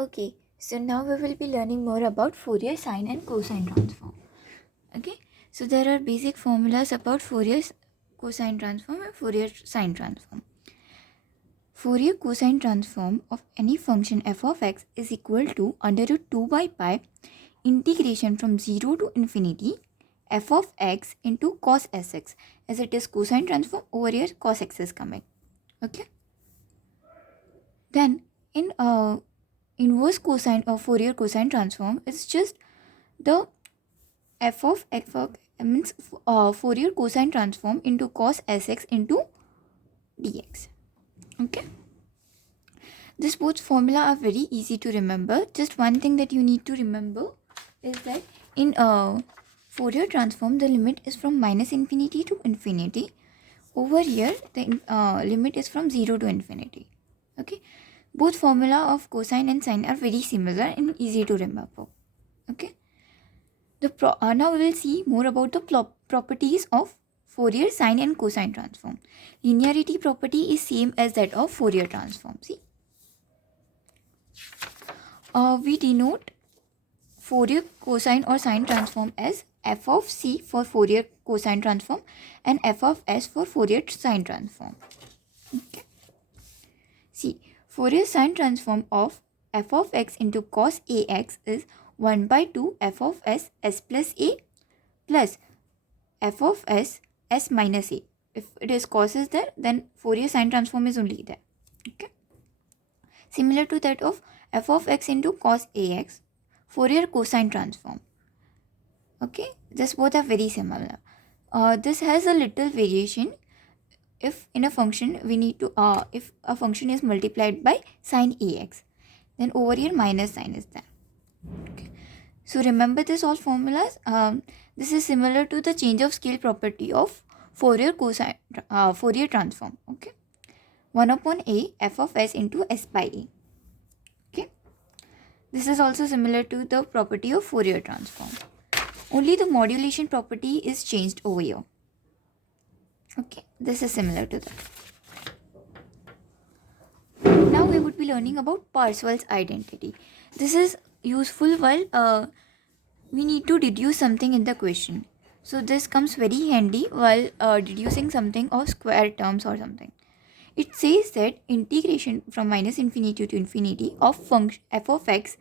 Okay, so now we will be learning more about Fourier sine and cosine transform. Okay, so there are basic formulas about Fourier cosine transform and Fourier sine transform. Fourier cosine transform of any function f of x is equal to under root 2 by pi integration from 0 to infinity f of x into cos sx, as it is cosine transform. Over here cos x is coming. Okay, then in inverse cosine or Fourier cosine transform is just the f of means Fourier cosine transform into cos sx into dx. Okay, this both formula are very easy to remember. Just one thing that you need to remember is that in Fourier transform the limit is from minus infinity to infinity. Over here the limit is from 0 to infinity. Okay, both formula of cosine and sine are very similar and easy to remember. Okay, now we will see more about the properties of Fourier sine and cosine transform. Linearity property is same as that of Fourier transform. See, we denote Fourier cosine or sine transform as f of c for Fourier cosine transform and f of s for Fourier sine transform. Okay. See, Fourier sine transform of f of x into cos ax is 1 by 2 f of s plus a plus f of s minus a. If it is cos is there, then Fourier sine transform is only there. Okay. Similar to that of f of x into cos ax, Fourier cosine transform. Okay, this both are very similar. This has a little variation. If in a function we need to if a function is multiplied by sine ax, then over here minus sign is there. Okay, so remember this all formulas. This is similar to the change of scale property of Fourier cosine Fourier transform. Okay, 1 upon a f of s into s by a. Okay, this is also similar to the property of Fourier transform. Only the modulation property is changed over here. Okay, this is similar to that. Now we would be learning about Parseval's identity. This is useful while we need to deduce something in the question. So this comes very handy while deducing something of square terms or something. It says that integration from minus infinity to infinity of function f of x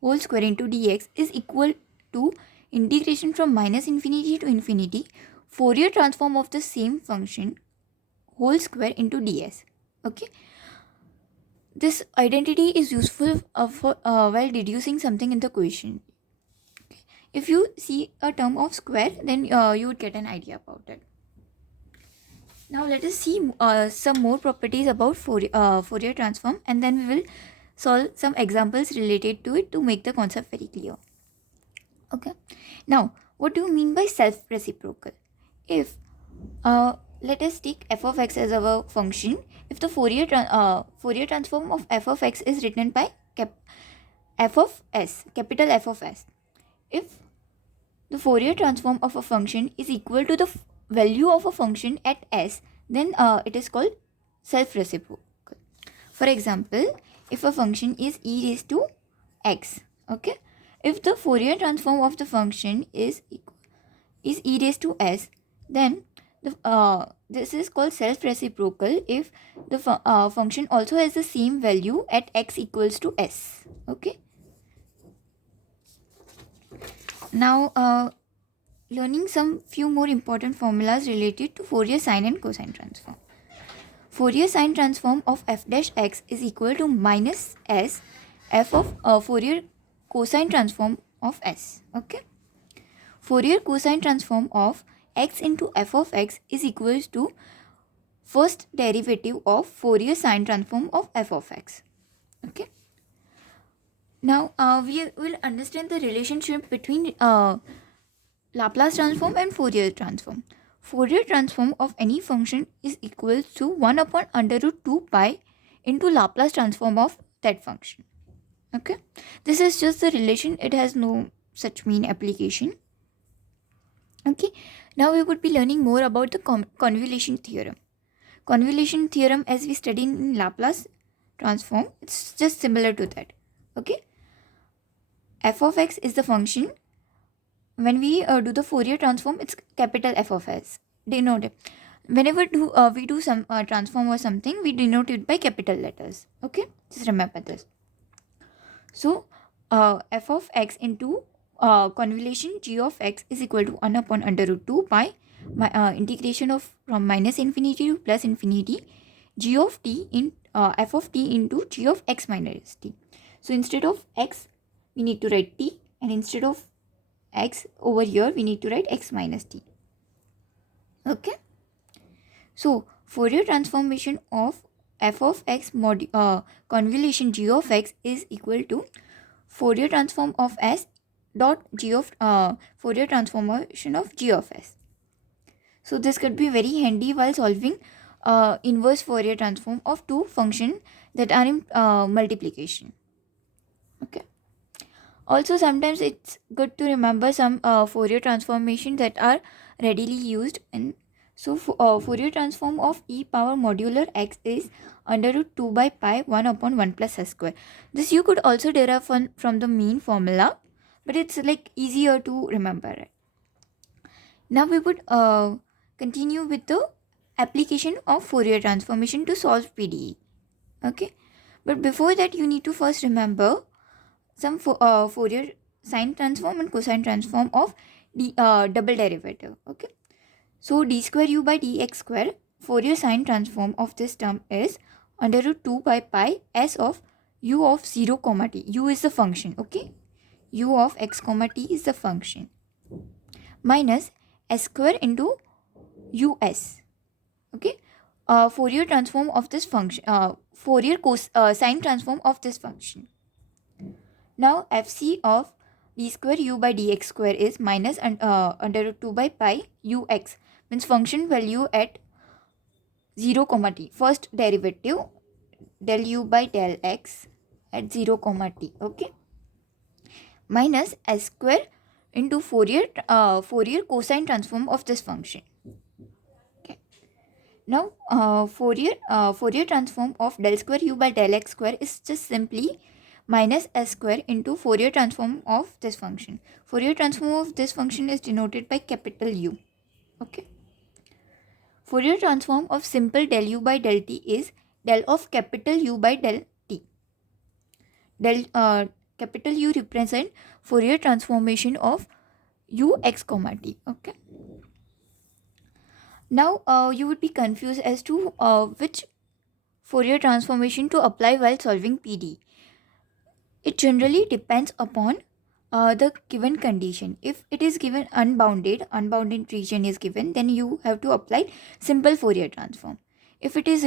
whole square into dx is equal to integration from minus infinity to infinity Fourier transform of the same function whole square into ds. Okay, this identity is useful while deducing something in the question. Okay. If you see a term of square, then you would get an idea about it. Now let us see some more properties about Fourier transform, and then we will solve some examples related to it to make the concept very clear. Okay, now what do you mean by self-reciprocal? If let us take f of x as our function. If the Fourier transform of f of x is written by f of s, capital F of s. If the Fourier transform of a function is equal to the value of a function at s, then it is called self-reciprocal. For example, if a function is e raised to x, okay, if the Fourier transform of the function is e raised to s, then this is called self-reciprocal if the function also has the same value at x equals to s. Okay. Now learning some few more important formulas related to Fourier sine and cosine transform. Fourier sine transform of f dash x is equal to minus s f of Fourier cosine transform of s. Okay, Fourier cosine transform of x into f of x is equal to first derivative of Fourier sine transform of f of x. Okay, now we will understand the relationship between Laplace transform and Fourier transform. Fourier transform of any function is equal to 1 upon under root 2 pi into Laplace transform of that function. Okay, this is just the relation, it has no such mean application. Okay, now we would be learning more about the convolution theorem. Convolution theorem, as we studied in Laplace transform, it's just similar to that. Okay, f of x is the function. When we do the Fourier transform, it's capital F of s. Denote it. Whenever we do some transform or something, we denote it by capital letters. Okay, just remember this. So f of x into convolution g of x is equal to 1 upon under root 2 pi integration of from minus infinity to plus infinity g of t in f of t into g of x minus t. So instead of x, we need to write t, and instead of x over here, we need to write x minus t. Okay. So Fourier transformation of f of x convolution g of x is equal to Fourier transform of s dot g of Fourier transformation of g of s. So this could be very handy while solving inverse Fourier transform of two functions that are in multiplication. Okay. Also, sometimes it's good to remember some Fourier transformation that are readily used. And so Fourier transform of e power modular x is under root 2 by pi 1 upon 1 plus s square. This you could also derive from the mean formula, but it's like easier to remember it. Now we would continue with the application of Fourier transformation to solve PDE. Okay, but before that, you need to first remember some Fourier sine transform and cosine transform of the double derivative. Okay, so d square u by dx square, Fourier sine transform of this term is under root 2 by pi s of u of 0 comma t. U is the function. Okay, u of x comma t is the function, minus s square into us. Okay, Fourier transform of this function, Fourier sine transform of this function. Now fc of d square u by dx square is minus under root 2 by pi ux, means function value at 0 comma t. First derivative del u by del x at 0 comma t. Okay, minus s square into Fourier cosine transform of this function. Okay. Now Fourier transform of del square u by del x square is just simply minus s square into Fourier transform of this function. Fourier transform of this function is denoted by capital U. Okay. Fourier transform of simple del u by del t is del of capital U by del t. Capital U represent Fourier transformation of ux comma t. Okay. Now you would be confused as to which Fourier transformation to apply while solving PD. It generally depends upon the given condition. If it is given unbounded region is given, then you have to apply simple Fourier transform. If it is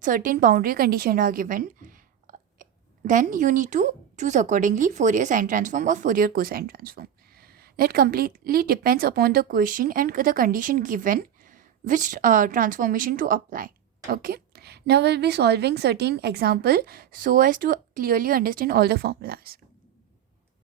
certain boundary conditions are given, then you need to choose accordingly Fourier sine transform or Fourier cosine transform. That completely depends upon the question and the condition given, which transformation to apply. Okay. Now we'll be solving certain example so as to clearly understand all the formulas.